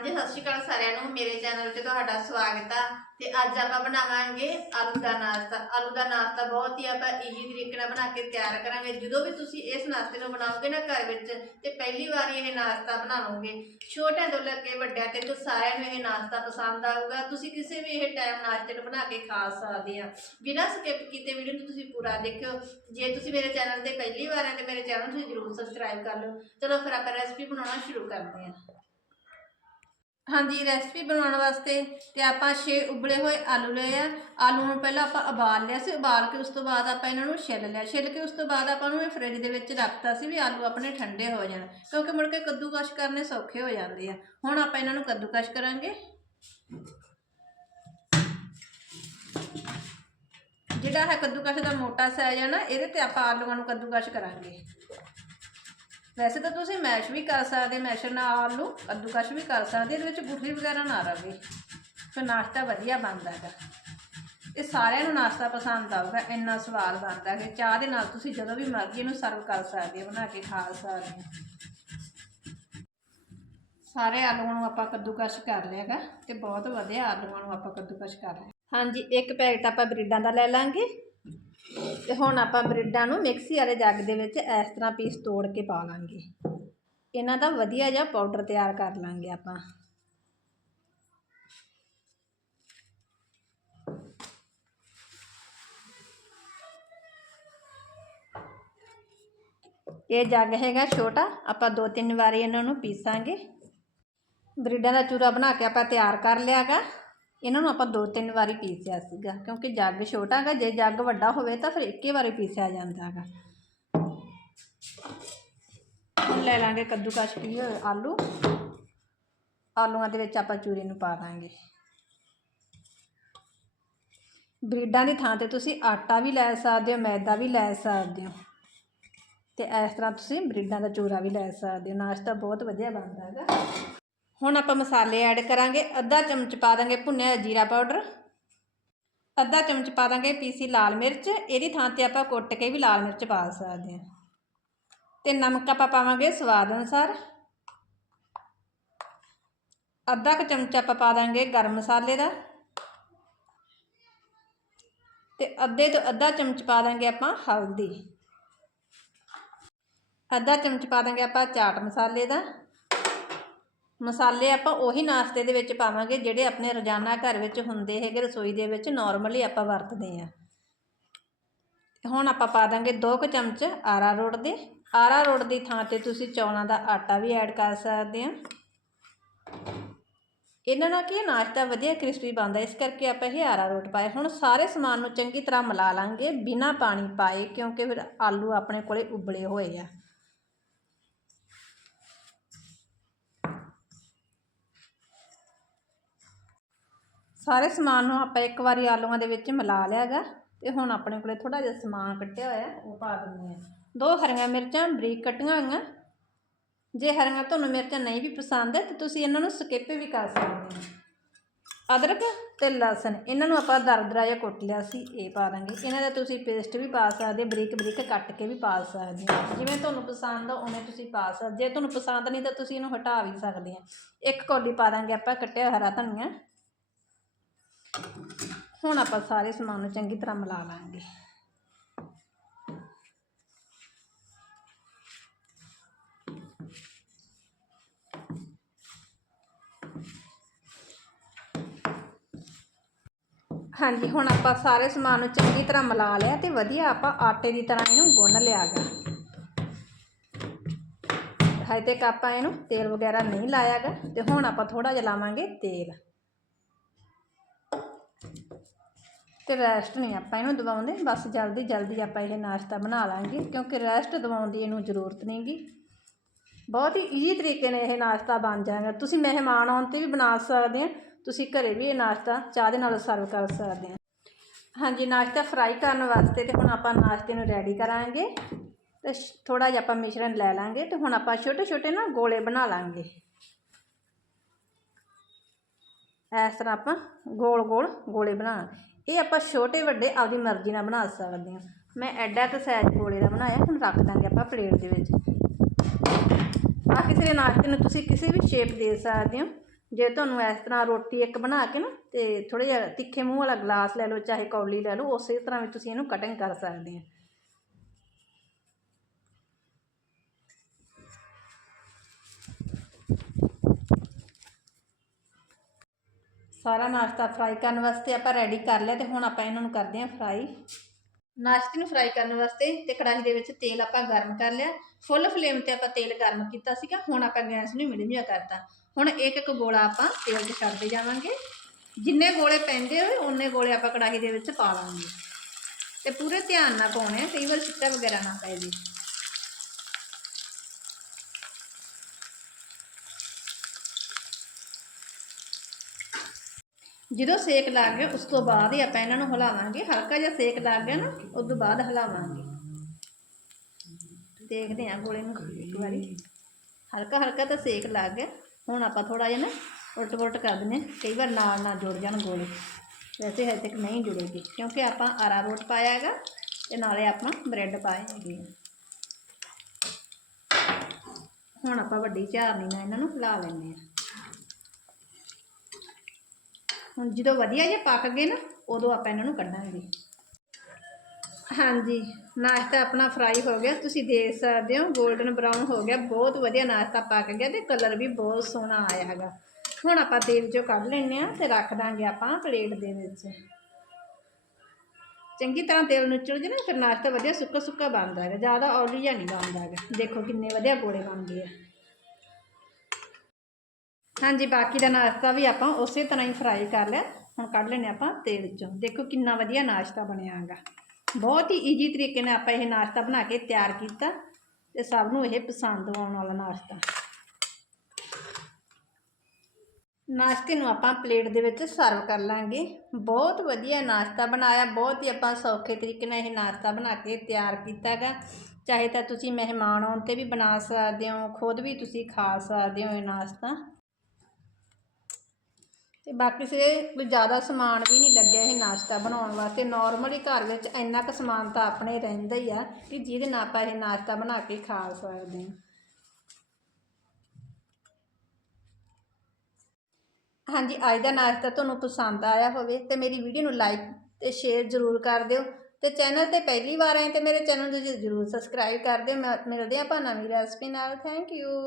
ਹਾਂਜੀ, ਸਤਿ ਸ਼੍ਰੀ ਅਕਾਲ ਸਾਰਿਆਂ ਨੂੰ। ਮੇਰੇ ਚੈਨਲ ਤੇ ਤੁਹਾਡਾ ਸਵਾਗਤ ਆ ਤੇ ਅੱਜ ਆਪਾਂ ਬਣਾਵਾਂਗੇ ਆਲੂ ਦਾ ਨਾਸ਼ਤਾ। ਆਲੂ ਦਾ ਨਾਸ਼ਤਾ ਬਹੁਤ ਹੀ ਆਪਾਂ ਈਜ਼ੀ ਤਰੀਕੇ ਨਾਲ ਬਣਾ ਕੇ ਤਿਆਰ ਕਰਾਂਗੇ। ਜਦੋਂ ਵੀ ਤੁਸੀਂ ਇਸ ਨਾਸ਼ਤੇ ਨੂੰ ਬਣਾਓਗੇ ਨਾ ਘਰ ਵਿੱਚ, ਤੇ ਪਹਿਲੀ ਵਾਰ ਇਹ ਨਾਸ਼ਤਾ ਬਣਾ ਛੋਟਿਆਂ ਤੋਂ ਲੈ ਕੇ ਵੱਡਿਆਂ ਤੱਕ ਸਾਰਿਆਂ ਨੂੰ ਇਹ ਨਾਸ਼ਤਾ ਪਸੰਦ ਆਊਗਾ। ਤੁਸੀਂ ਕਿਸੇ ਵੀ ਇਹ ਟਾਈਮ ਨਾਸ਼ਤੇ ਨੂੰ ਬਣਾ ਕੇ ਖਾ ਸਕਦੇ ਆ। ਬਿਨਾਂ ਸਕਿਪ ਕੀਤੇ ਵੀਡੀਓ ਨੂੰ ਤੁਸੀਂ ਪੂਰਾ ਦੇਖਿਓ। ਜੇ ਤੁਸੀਂ ਮੇਰੇ ਚੈਨਲ ਤੇ ਪਹਿਲੀ ਵਾਰ ਆ ਤੇ ਮੇਰੇ ਚੈਨਲ ਨੂੰ ਤੁਸੀਂ ਜ਼ਰੂਰ ਸਬਸਕ੍ਰਾਈਬ ਕਰ ਲਓ। ਚਲੋ ਫਿਰ ਆਪਾਂ ਰੈਸਪੀ ਬਣਾਉਣਾ ਸ਼ੁਰੂ ਕਰਦੇ ਹਾਂ ਹਾਂਜੀ ਰੈਸਪੀ ਬਣਾਉਣ ਵਾਸਤੇ ਤੇ ਆਪਾਂ 6 ਉਬਲੇ ਹੋਏ ਆਲੂ ਲਏ ਆ। ਆਲੂ ਨੂੰ ਪਹਿਲਾਂ ਆਪਾਂ ਉਬਾਲ ਲਿਆ ਸੀ, ਉਬਾਲ ਕੇ ਉਸ ਤੋਂ ਬਾਅਦ ਆਪਾਂ ਇਹਨਾਂ ਨੂੰ ਛਿੱਲ ਲਿਆ। ਛਿੱਲ ਕੇ ਉਸ ਤੋਂ ਬਾਅਦ ਆਪਾਂ ਨੂੰ ਇਹ ਫਰਿੱਜ ਦੇ ਵਿੱਚ ਰੱਖਤਾ ਸੀ ਵੀ ਆਲੂ ਆਪਣੇ ਠੰਡੇ ਹੋ ਜਾਣ, ਕਿਉਂਕਿ ਮੁੜ ਕੇ ਕੱਦੂਕਸ਼ ਕਰਨੇ ਸੌਖੇ ਹੋ ਜਾਂਦੇ ਆ। ਹੁਣ ਆਪਾਂ ਇਹਨਾਂ ਨੂੰ ਕੱਦੂਕਸ਼ ਕਰਾਂਗੇ। ਜਿਹੜਾ ਹੈ ਕੱਦੂਕਸ਼ ਦਾ ਮੋਟਾ ਸਾਈਜ਼ ਹੈ ਨਾ, ਇਹਦੇ ਤੇ ਆਪਾਂ ਆਲੂਆਂ ਨੂੰ ਕੱਦੂਕਸ਼ ਕਰਾਂਗੇ। ਵੈਸੇ ਤਾਂ ਤੁਸੀਂ ਮੈਸ਼ ਵੀ ਕਰ ਸਕਦੇ ਮੈਸ਼ਰ ਨਾਲ ਆਲੂ, ਕੱਦੂਕਸ਼ ਵੀ ਕਰ ਸਕਦੇ, ਇਹਦੇ ਵਿੱਚ ਗੁਠਲੀ ਵਗੈਰਾ ਨਾ ਰਵੇ। ਫਿਰ ਨਾਸ਼ਤਾ ਵਧੀਆ ਬਣਦਾ ਹੈਗਾ। ਇਹ ਸਾਰਿਆਂ ਨੂੰ ਨਾਸ਼ਤਾ ਪਸੰਦ ਆਊਗਾ, ਇੰਨਾ ਸਵਾਦ ਬਣਦਾ ਕਿ ਚਾਹ ਦੇ ਨਾਲ ਤੁਸੀਂ ਜਦੋਂ ਵੀ ਮਰਜ਼ੀ ਇਹਨੂੰ ਸਰਵ ਕਰ ਸਕਦੇ ਹੋ, ਬਣਾ ਕੇ ਖਾ ਸਕਦੇ ਹੋ। ਸਾਰੇ ਆਲੂਆਂ ਨੂੰ ਆਪਾਂ ਕੱਦੂਕਸ਼ ਕਰ ਲਿਆਗਾ ਤੇ ਬਹੁਤ ਵਧੀਆ ਆਲੂਆਂ ਨੂੰ ਆਪਾਂ ਕੱਦੂਕਸ਼ ਕਰ ਲਿਆ। ਹਾਂਜੀ, ਇੱਕ ਪੈਕਟ ਆਪਾਂ ਬਰੀਡਾਂ ਦਾ ਲੈ ਲਾਂਗੇ। ਤੇ ਹੁਣ ਆਪਾਂ ਬ੍ਰਿਡਾਂ ਨੂੰ ਮਿਕਸੀ ਵਾਲੇ ਜੱਗ ਦੇ ਵਿੱਚ ਇਸ ਤਰ੍ਹਾਂ ਪੀਸ ਤੋੜ ਕੇ ਪਾ ਲਾਂਗੇ। ਇਹਨਾਂ ਦਾ ਵਧੀਆ ਜਿਹਾ ਪਾਊਡਰ ਤਿਆਰ ਕਰ ਲਾਂਗੇ ਆਪਾਂ। ਇਹ ਜੱਗ ਹੈਗਾ ਛੋਟਾ, ਆਪਾਂ ਦੋ ਤਿੰਨ ਵਾਰੀ ਇਹਨਾਂ ਨੂੰ ਪੀਸਾਂਗੇ। ਬ੍ਰੈਡਾਂ ਦਾ ਚੂਰਾ ਬਣਾ ਕੇ ਆਪਾਂ ਤਿਆਰ ਕਰ ਲਿਆਗਾ। ਇਹਨਾਂ ਨੂੰ ਆਪਾਂ ਦੋ ਤਿੰਨ ਵਾਰੀ ਪੀਸਿਆ ਸੀਗਾ, ਕਿਉਂਕਿ ਜੱਗ ਛੋਟਾ ਹੈਗਾ, ਜੇ ਜੱਗ ਵੱਡਾ ਹੋਵੇ ਤਾਂ ਫਿਰ ਇੱਕੇ ਵਾਰੀ ਪੀਸਿਆ ਜਾਂਦਾ ਹੈਗਾ। ਹੁਣ ਲੈ ਲਾਂਗੇ ਕੱਦੂਕਸ਼ ਕੀਤੇ ਹੋਏ ਆਲੂ। ਆਲੂਆਂ ਦੇ ਵਿੱਚ ਆਪਾਂ ਚੂਰੀ ਨੂੰ ਪਾ ਦਾਂਗੇ। ਬਰੀਡਾਂ ਦੀ ਥਾਂ ਤੇ ਤੁਸੀਂ ਆਟਾ ਵੀ ਲੈ ਸਕਦੇ ਹੋ, ਮੈਦਾ ਵੀ ਲੈ ਸਕਦੇ ਹੋ। ਤੇ ਇਸ ਤਰ੍ਹਾਂ ਤੁਸੀਂ ਬਰੀਡਾਂ ਦਾ ਚੂਰਾ ਵੀ ਲੈ ਸਕਦੇ ਹੋ, ਨਾਸ਼ਤਾ ਬਹੁਤ ਵਧੀਆ ਬਣਦਾ ਹੈਗਾ। ਹੁਣ ਆਪਾਂ ਮਸਾਲੇ ਐਡ ਕਰਾਂਗੇ, ਅੱਧਾ ਚਮਚ ਪਾ ਦਾਂਗੇ ਭੁੰਨਿਆ ਜੀਰਾ ਪਾਊਡਰ, ਅੱਧਾ ਚਮਚ ਪਾ ਦਾਂਗੇ ਪੀਸੀ ਲਾਲ ਮਿਰਚ, ਇਹਦੀ ਥਾਂ ਤੇ ਆਪਾਂ ਕੁੱਟ ਕੇ ਵੀ ਲਾਲ ਮਿਰਚ ਪਾ ਸਕਦੇ ਹਾਂ। ਤੇ ਨਮਕ ਆਪਾਂ ਪਾਵਾਂਗੇ ਸਵਾਦ ਅਨੁਸਾਰ। ਅੱਧਾ ਕੁ ਚਮਚ ਆਪਾਂ ਪਾ ਦਾਂਗੇ ਗਰਮ ਮਸਾਲੇ ਦਾ। ਤੇ ਅੱਧੇ ਤੋਂ ਅੱਧਾ ਚਮਚ ਪਾ ਦਾਂਗੇ ਆਪਾਂ ਹਲਦੀ। ਅੱਧਾ ਚਮਚ ਪਾ ਦਾਂਗੇ ਆਪਾਂ ਚਾਟ ਮਸਾਲੇ ਦਾ। ਮਸਾਲੇ ਆਪਾਂ ਉਹੀ ਨਾਸ਼ਤੇ ਦੇ ਵਿੱਚ ਪਾਵਾਂਗੇ ਜਿਹੜੇ ਆਪਣੇ ਰੋਜ਼ਾਨਾ ਘਰ ਵਿੱਚ ਹੁੰਦੇ ਹੈਗੇ ਰਸੋਈ ਦੇ ਵਿੱਚ ਨਾਰਮਲੀ ਆਪਾਂ ਵਰਤਦੇ ਆ ਹੁਣ ਆਪਾਂ ਪਾ ਦਾਂਗੇ 2 ਕੁ ਚਮਚ ਆਰਾ ਰੋਟ ਦੇ। ਆਰਾ ਰੋਟ ਦੀ ਥਾਂ ਤੇ ਤੁਸੀਂ ਚੌਲਾਂ ਦਾ ਆਟਾ ਵੀ ਐਡ ਕਰ ਸਕਦੇ ਆ ਇਹਨਾਂ ਨਾਲ ਕੀ ਨਾਸ਼ਤਾ ਵਧੀਆ ਕ੍ਰਿਸਪੀ ਬਣਦਾ। ਇਸ ਕਰਕੇ ਆਪਾਂ ਇਹ ਆਰਾ ਰੋਟ ਪਾਏ। ਹੁਣ ਸਾਰੇ ਸਮਾਨ ਨੂੰ ਚੰਗੀ ਤਰ੍ਹਾਂ ਮਿਲਾ ਲਾਂਗੇ ਬਿਨਾ ਪਾਣੀ ਪਾਏ, ਕਿਉਂਕਿ ਫਿਰ ਆਲੂ ਆਪਣੇ ਕੋਲੇ ਉਬਲੇ ਹੋਏ ਆ। ਸਾਰੇ ਸਮਾਨ ਨੂੰ ਆਪਾਂ ਇੱਕ ਵਾਰੀ ਆਲੂਆਂ ਦੇ ਵਿੱਚ ਮਿਲਾ ਲਿਆ ਲਿਆਗਾ ਤੇ ਹੁਣ ਆਪਣੇ ਕੋਲੇ ਥੋੜਾ ਜਿਹਾ ਸਮਾਨ ਕੱਟਿਆ ਹੋਇਆ, ਉਹ ਪਾ ਦਿੰਦੇ ਆ ਦੋ ਹਰੀਆਂ ਮਿਰਚਾਂ ਬਰੀਕ ਕੱਟੀਆਂ ਹੋਈਆਂ। ਜੇ ਹਰੀਆਂ ਤੁਹਾਨੂੰ ਮਿਰਚਾਂ ਨਹੀਂ ਵੀ ਪਸੰਦ ਹੈ, ਤੇ ਤੁਸੀਂ ਇਹਨਾਂ ਨੂੰ ਸਕਿਪ ਵੀ ਕਰ ਸਕਦੇ ਹੋ। ਅਦਰਕ ਤੇ ਲਸਣ, ਇਹਨਾਂ ਨੂੰ ਆਪਾਂ ਦਰਦਰਾ ਜਿਹਾ ਕੁੱਟ ਲਿਆ ਸੀ, ਇਹ ਪਾ ਦਾਂਗੇ। ਇਹਨਾਂ ਦਾ ਤੁਸੀਂ ਪੇਸਟ ਵੀ ਪਾ ਸਕਦੇ, ਬਰੀਕ ਬਰੀਕ ਕੱਟ ਕੇ ਵੀ ਪਾ ਸਕਦੇ ਹੋ। ਜਿਵੇਂ ਤੁਹਾਨੂੰ ਪਸੰਦ ਆ, ਉਵੇਂ ਤੁਸੀਂ ਪਾ ਸਕਦੇ ਜੇ ਤੁਹਾਨੂੰ ਪਸੰਦ ਨਹੀਂ ਤਾਂ ਤੁਸੀਂ ਇਹਨੂੰ ਹਟਾ ਵੀ ਸਕਦੇ ਆ ਇੱਕ ਕੌਲੀ ਪਾ ਦਾਂਗੇ ਆਪਾਂ ਕੱਟਿਆ ਹਰਾ ਧਨੀਆ। ਹੁਣ ਆਪਾਂ ਸਾਰੇ ਸਮਾਨ ਨੂੰ ਚੰਗੀ ਤਰ੍ਹਾਂ ਮਿਲਾ ਲਾਂਗੇ। ਹਾਂਜੀ, ਹੁਣ ਆਪਾਂ ਸਾਰੇ ਸਮਾਨ ਨੂੰ ਚੰਗੀ ਤਰ੍ਹਾਂ ਮਿਲਾ ਲਿਆ ਤੇ ਵਧੀਆ ਆਪਾਂ ਆਟੇ ਦੀ ਤਰ੍ਹਾਂ ਇਹਨੂੰ ਗੁੰਨ ਲਿਆਗਾ ਹਜੇ ਤੱਕ ਆਪਾਂ ਇਹਨੂੰ ਤੇਲ ਵਗੈਰਾ ਨਹੀਂ ਲਾਇਆਗਾ ਤੇ ਹੁਣ ਆਪਾਂ ਥੋੜਾ ਜਿਹਾ ਲਾਵਾਂਗੇ ਤੇਲ। ਅਤੇ ਰੈਸਟ ਨਹੀਂ ਆਪਾਂ ਇਹਨੂੰ ਦਵਾਉਂਦੇ, ਬਸ ਜਲਦੀ ਜਲਦੀ ਆਪਾਂ ਇਹ ਨਾਸ਼ਤਾ ਬਣਾ ਲਾਂਗੇ, ਕਿਉਂਕਿ ਰੈਸਟ ਦਵਾਉਣ ਦੀ ਇਹਨੂੰ ਜ਼ਰੂਰਤ ਨਹੀਂਗੀ ਬਹੁਤ ਹੀ ਈਜ਼ੀ ਤਰੀਕੇ ਨਾਲ ਇਹ ਨਾਸ਼ਤਾ ਬਣ ਜਾਏਗਾ। ਤੁਸੀਂ ਮਹਿਮਾਨ ਆਉਣ ਤੇ ਵੀ ਬਣਾ ਸਕਦੇ ਆ, ਤੁਸੀਂ ਘਰੇ ਵੀ ਇਹ ਨਾਸ਼ਤਾ ਚਾਹ ਦੇ ਨਾਲ ਸਰਵ ਕਰ ਸਕਦੇ ਆ। ਹਾਂਜੀ, ਨਾਸ਼ਤਾ ਫਰਾਈ ਕਰਨ ਵਾਸਤੇ ਤੇ ਹੁਣ ਆਪਾਂ ਨਾਸ਼ਤੇ ਨੂੰ ਰੈਡੀ ਕਰਾਂਗੇ। ਤੇ ਥੋੜਾ ਜਿਹਾ ਆਪਾਂ ਮਿਸ਼ਰਣ ਲੈ ਲਾਂਗੇ ਤੇ ਹੁਣ ਆਪਾਂ ਛੋਟੇ ਛੋਟੇ ਨਾ ਗੋਲੇ ਬਣਾ ਲਾਂਗੇ। ਇਸ ਤਰ੍ਹਾਂ ਆਪਾਂ ਗੋਲ ਗੋਲ ਗੋਲੇ ਬਣਾਵਾਂਗੇ ਇਹ ਆਪਾਂ ਛੋਟੇ ਵੱਡੇ ਆਪਦੀ ਮਰਜ਼ੀ ਨਾਲ ਬਣਾ ਸਕਦੇ ਹਾਂ। ਮੈਂ ਐਡਾ ਕੁ ਸਾਈਜ਼ ਗੋਲੇ ਦਾ ਬਣਾਇਆ, ਹੁਣ ਰੱਖ ਦਾਂਗੇ ਆਪਾਂ ਪਲੇਟ ਦੇ ਵਿੱਚ। ਆ ਕਿਸੇ ਦੇ ਨਾਸ਼ਤੇ ਨੂੰ ਤੁਸੀਂ ਕਿਸੇ ਵੀ ਸ਼ੇਪ ਦੇ ਸਕਦੇ ਹੋ। ਜੇ ਤੁਹਾਨੂੰ ਇਸ ਤਰ੍ਹਾਂ ਰੋਟੀ ਇੱਕ ਬਣਾ ਕੇ ਨਾ ਤੇ ਥੋੜਾ ਜਿਹਾ ਤਿੱਖੇ ਮੂੰਹ ਵਾਲਾ ਗਲਾਸ ਲੈ ਲਓ, ਚਾਹੇ ਕੌਲੀ ਲੈ ਲਓ, ਉਸੇ ਤਰ੍ਹਾਂ ਵੀ ਤੁਸੀਂ ਇਹਨੂੰ ਕਟਿੰਗ ਕਰ ਸਕਦੇ ਆ ਸਾਰਾ ਨਾਸ਼ਤਾ ਫਰਾਈ ਕਰਨ ਵਾਸਤੇ ਆਪਾਂ ਰੈਡੀ ਕਰ ਲਿਆ ਤੇ ਹੁਣ ਆਪਾਂ ਇਹਨਾਂ ਨੂੰ ਕਰਦੇ ਹਾਂ ਫਰਾਈ ਨਾਸ਼ਤੇ ਨੂੰ ਫਰਾਈ ਕਰਨ ਵਾਸਤੇ ਤੇ ਕੜਾਹੀ ਦੇ ਵਿੱਚ ਤੇਲ ਆਪਾਂ ਗਰਮ ਕਰ ਲਿਆ। ਫੁੱਲ ਫਲੇਮ ਤੇ ਆਪਾਂ ਤੇਲ ਗਰਮ ਕੀਤਾ ਸੀਗਾ, ਹੁਣ ਆਪਾਂ ਗੈਸ ਨੂੰ ਮੀਡੀਅਮ ਜਿਹਾ ਕਰਤਾ। ਹੁਣ ਇੱਕ ਇੱਕ ਗੋਲਾ ਆਪਾਂ ਤੇਲ 'ਚ ਛੱਡਦੇ ਜਾਵਾਂਗੇ। ਜਿੰਨੇ ਗੋਲੇ ਪੈਂਦੇ ਹੋਏ ਉਹਨੇ ਗੋਲੇ ਆਪਾਂ ਕੜਾਹੀ ਦੇ ਵਿੱਚ ਪਾ ਲਾਂਗੇ। ਤੇ ਪੂਰੇ ਧਿਆਨ ਨਾਲ ਪਾਉਣੇ ਆ, ਕਈ ਵਾਰ ਛਿੱਟਾ ਵਗੈਰਾ ਨਾ ਪੈ ਜੇ। ਜਦੋਂ ਸੇਕ ਲੱਗ ਗਿਆ, ਉਸ ਤੋਂ ਬਾਅਦ ਹੀ ਆਪਾਂ ਇਹਨਾਂ ਨੂੰ ਹਿਲਾਵਾਂਗੇ। ਹਲਕਾ ਜਿਹਾ ਸੇਕ ਲੱਗ ਗਿਆ ਨਾ, ਉਸ ਤੋਂ ਬਾਅਦ ਹਿਲਾਵਾਂਗੇ। ਦੇਖਦੇ ਹਾਂ ਗੋਲੇ ਨੂੰ ਇੱਕ ਵਾਰੀ। ਹਲਕਾ ਹਲਕਾ ਤਾਂ ਸੇਕ ਲੱਗ ਗਿਆ। ਹੁਣ ਆਪਾਂ ਥੋੜਾ ਜਿਹਾ ਨਾ ਉਲਟ ਪੁਲਟ ਕਰ ਦਿੰਦੇ ਹਾਂ। ਕਈ ਵਾਰ ਨਾਲ ਨਾਲ ਜੁੜ ਜਾਣ ਗੋਲੇ। ਵੈਸੇ ਹਜੇ ਤੱਕ ਨਹੀਂ ਜੁੜੇਗੀ, ਕਿਉਂਕਿ ਆਪਾਂ ਅਰਾਰੋਟ ਪਾਇਆ ਹੈਗਾ ਤੇ ਨਾਲੇ ਆਪਾਂ ਬ੍ਰੈਡ ਪਾਏ ਹੈਗੇ ਆ। ਹੁਣ ਆਪਾਂ ਵੱਡੀ ਝਾਰਨੀ ਨਾਲ ਇਹਨਾਂ ਨੂੰ ਹਿਲਾ ਲੈਂਦੇ ਹਾਂ। ਹੁਣ ਜਦੋਂ ਵਧੀਆ ਜਿਹਾ ਪੱਕ ਗਏ ਨਾ, ਉਦੋਂ ਆਪਾਂ ਇਹਨਾਂ ਨੂੰ ਕੱਢਾਂਗੇ ਹਾਂਜੀ, ਨਾਸ਼ਤਾ ਆਪਣਾ ਫਰਾਈ ਹੋ ਗਿਆ। ਤੁਸੀਂ ਦੇਖ ਸਕਦੇ ਹੋ 골ਡਨ ਬਰਾਊਨ ਹੋ ਗਿਆ। ਬਹੁਤ ਵਧੀਆ ਨਾਸ਼ਤਾ ਪੱਕ ਗਿਆ ਤੇ ਕਲਰ ਵੀ ਬਹੁਤ ਸੋਹਣਾ ਆਇਆ ਹੈਗਾ। ਹੁਣ ਆਪਾਂ ਤੇਲ ਚੋਂ ਕੱਢ ਲੈਂਦੇ ਆ ਤੇ ਰੱਖ ਦਾਂਗੇ ਆਪਾਂ ਪਲੇਟ ਦੇ ਵਿੱਚ। ਚੰਗੀ ਤਰ੍ਹਾਂ ਤੇਲ ਨੁਚੜ ਜੇ ਨਾ, ਫਿਰ ਨਾਸ਼ਤਾ ਵਧੀਆ ਸੁੱਕਾ ਸੁੱਕਾ ਬਣਦਾ ਹੈਗਾ। ਜ਼ਿਆਦਾ ਔਲੀ ਜਿਹਾ ਨਹੀਂ ਬਣਦਾ ਹੈਗਾ। ਦੇਖੋ ਕਿੰਨੇ ਵਧੀਆ ਗੋਲੇ ਬਣ ਗਏ ਆ। ਹਾਂਜੀ, ਬਾਕੀ ਦਾ ਨਾਸ਼ਤਾ ਵੀ ਆਪਾਂ ਉਸੇ ਤਰ੍ਹਾਂ ਹੀ ਫਰਾਈ ਕਰ ਲਿਆ। ਹੁਣ ਕੱਢ ਲੈਨੇ ਆਪਾਂ ਤੇਲ ਚੋਂ। ਦੇਖੋ ਕਿੰਨਾ ਵਧੀਆ ਨਾਸ਼ਤਾ ਬਣਿਆ ਹੈਗਾ। ਬਹੁਤ ਹੀ ਈਜੀ ਤਰੀਕੇ ਨਾਲ ਆਪਾਂ ਇਹ ਨਾਸ਼ਤਾ ਬਣਾ ਕੇ ਤਿਆਰ ਕੀਤਾ ਤੇ ਸਭ ਨੂੰ ਇਹ ਪਸੰਦ ਆਉਣ ਵਾਲਾ ਨਾਸ਼ਤਾ। ਨਾਸ਼ਤੇ ਨੂੰ ਆਪਾਂ ਪਲੇਟ ਦੇ ਵਿੱਚ ਸਰਵ ਕਰ ਲਾਂਗੇ। ਬਹੁਤ ਵਧੀਆ ਨਾਸ਼ਤਾ ਬਣਾਇਆ, ਬਹੁਤ ਹੀ ਆਪਾਂ ਸੌਖੇ ਤਰੀਕੇ ਨਾਲ ਇਹ ਨਾਸ਼ਤਾ ਬਣਾ ਕੇ ਤਿਆਰ ਕੀਤਾ ਹੈਗਾ। ਚਾਹੇ ਤਾਂ ਤੁਸੀਂ ਮਹਿਮਾਨ ਆਉਣ 'ਤੇ ਵੀ ਬਣਾ ਸਕਦੇ ਹੋ, ਖੁਦ ਵੀ ਤੁਸੀਂ ਖਾ ਸਕਦੇ ਹੋ ਇਹ ਨਾਸ਼ਤਾ। ਤੇ ਬਾਕੀ ਸੇ ਕੋਈ ਜ਼ਿਆਦਾ ਸਮਾਨ ਵੀ ਨਹੀਂ ਲੱਗਿਆ ਇਹ ਨਾਸ਼ਤਾ ਬਣਾਉਣ ਵਾਸਤੇ। ਨਾਰਮਲੀ ਘਰ ਵਿੱਚ ਇੰਨਾ ਕੁ ਸਮਾਨ ਤਾਂ ਆਪਣੇ ਰਹਿੰਦਾ ਹੀ ਆ ਕਿ ਜਿਹਦੇ ਨਾਲ ਆਪਾਂ ਇਹ ਨਾਸ਼ਤਾ ਬਣਾ ਕੇ ਖਾ ਸਕਦੇ ਹਾਂ। ਹਾਂਜੀ, ਅੱਜ ਦਾ ਨਾਸ਼ਤਾ ਤੁਹਾਨੂੰ ਪਸੰਦ ਆਇਆ ਹੋਵੇ ਤੇ ਮੇਰੀ ਵੀਡੀਓ ਨੂੰ ਲਾਈਕ ਤੇ ਸ਼ੇਅਰ ਜ਼ਰੂਰ ਕਰ ਦਿਓ ਤੇ ਚੈਨਲ ਤੇ ਪਹਿਲੀ ਵਾਰ ਆਏ ਤੇ ਮੇਰੇ ਚੈਨਲ ਨੂੰ ਜ਼ਰੂਰ ਸਬਸਕ੍ਰਾਈਬ ਕਰ ਦਿਓ। ਮੈਂ- ਮਿਲਦੇ ਆਪਾਂ ਨਵੀਂ ਰੈਸਪੀ ਨਾਲ। Thank you